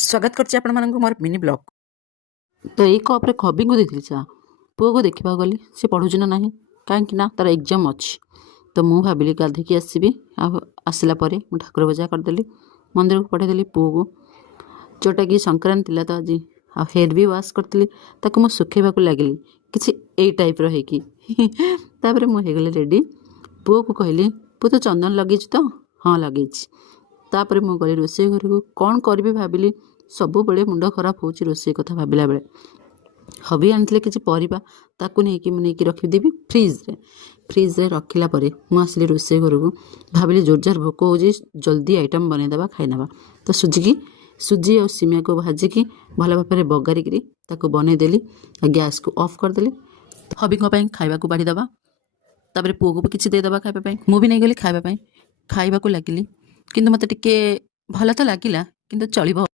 स्वागत करछि आपण मानक मोर मिनी ब्लॉग। तो यही कप्रे खबी को देखी चा पुआ को देखा गली सी पढ़ुच ना ना कहीं तार एग्जाम अच्छी। तो मुझे भाविली गाधिकी आसबि आसला ठाकुर पूजा करदेली मंदिर को पठेदेली पुआ को जोटा कि संक्रांति था तो आज हेयर भी वाश करी ताकू मुझे सुखेबा लगिली किसी यही टाइप रही तापर मुझे रेडी पुआ को कहली पु तो चंदन लगे तो हाँ लगे तापर मुझे गली रोसे घर को कौन करी भाविली सब बेले मुंड खराब हो रोसे कथा भाविला बेले हबी आनी किसी परिबा ताकू नहीं रखीदेवी फ्रिज्रे रखिला मुझे रोसे घर को भाविली जोर जोर भोक हो जल्दी आइटम बनईदे खाईना। तो सुजी और सिमिया को भाजिकी भल भाव बगारिकी बनईदेली गैस को ऑफ करदेली हबी खाइबा को बाढ़ीदे तापर पुओ को भी किसी देदेबा खाइबा मुझे नहीं गली खाइबा लगिली किंतु मत टिके भल तो लगिला किंतु चलिबो।